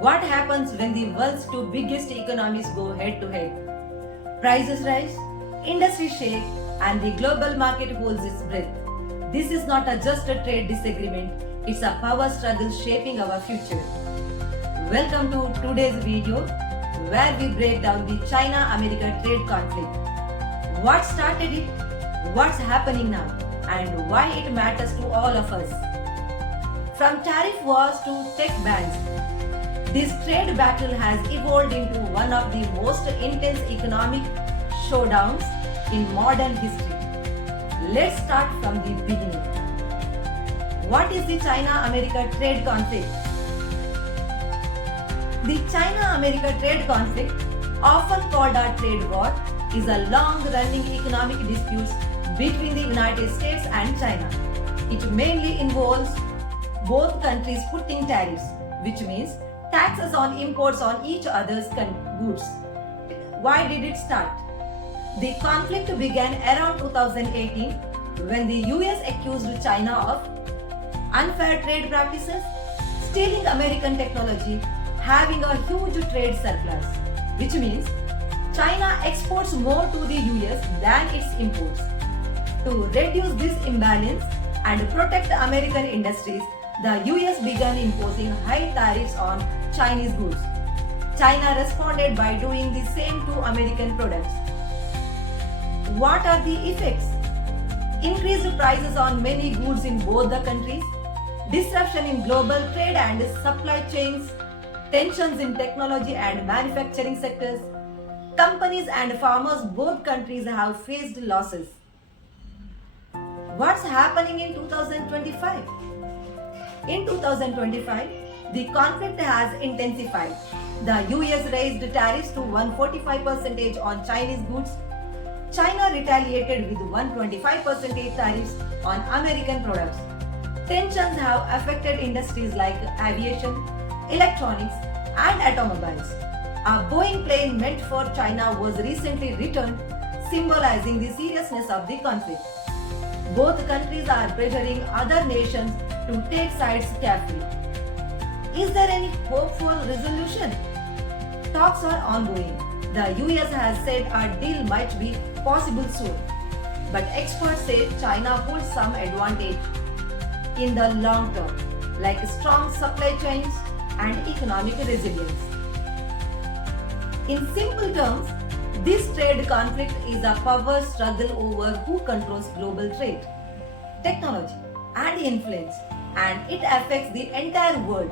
What happens when the world's two biggest economies go head to head? Prices rise, industry shake, and the global market holds its breath. This is not just a trade disagreement, it's a power struggle shaping our future. Welcome to today's video where we break down the China-America trade conflict. What started it, what's happening now, and why it matters to all of us. From tariff wars to tech bans, this trade battle has evolved into one of the most intense economic showdowns in modern history. Let's start from the beginning. What is the China-America trade conflict? The China-America trade conflict, often called a trade war, is a long-running economic dispute between the United States and China. It mainly involves both countries putting tariffs, which means taxes on imports on each other's goods. Why did it start? The conflict began around 2018 when the US accused China of unfair trade practices, stealing American technology, having a huge trade surplus, which means China exports more to the US than its imports. To reduce this imbalance and protect American industries, the US began imposing high tariffs on Chinese goods. China responded by doing the same to American products. What are the effects? Increased prices on many goods in both the countries, disruption in global trade and supply chains, tensions in technology and manufacturing sectors. Companies and farmers both countries have faced losses. What's happening in 2025? In 2025, the conflict has intensified. The US raised tariffs to 145% on Chinese goods. China retaliated with 125% tariffs on American products. Tensions have affected industries like aviation, electronics, and automobiles. A Boeing plane meant for China was recently returned, symbolizing the seriousness of the conflict. Both countries are pressuring other nations to take sides carefully. Is there any hopeful resolution? Talks are ongoing. The US has said a deal might be possible soon. But experts say China holds some advantage in the long term, like strong supply chains and economic resilience. In simple terms, this trade conflict is a power struggle over who controls global trade, technology, and influence, and it affects the entire world.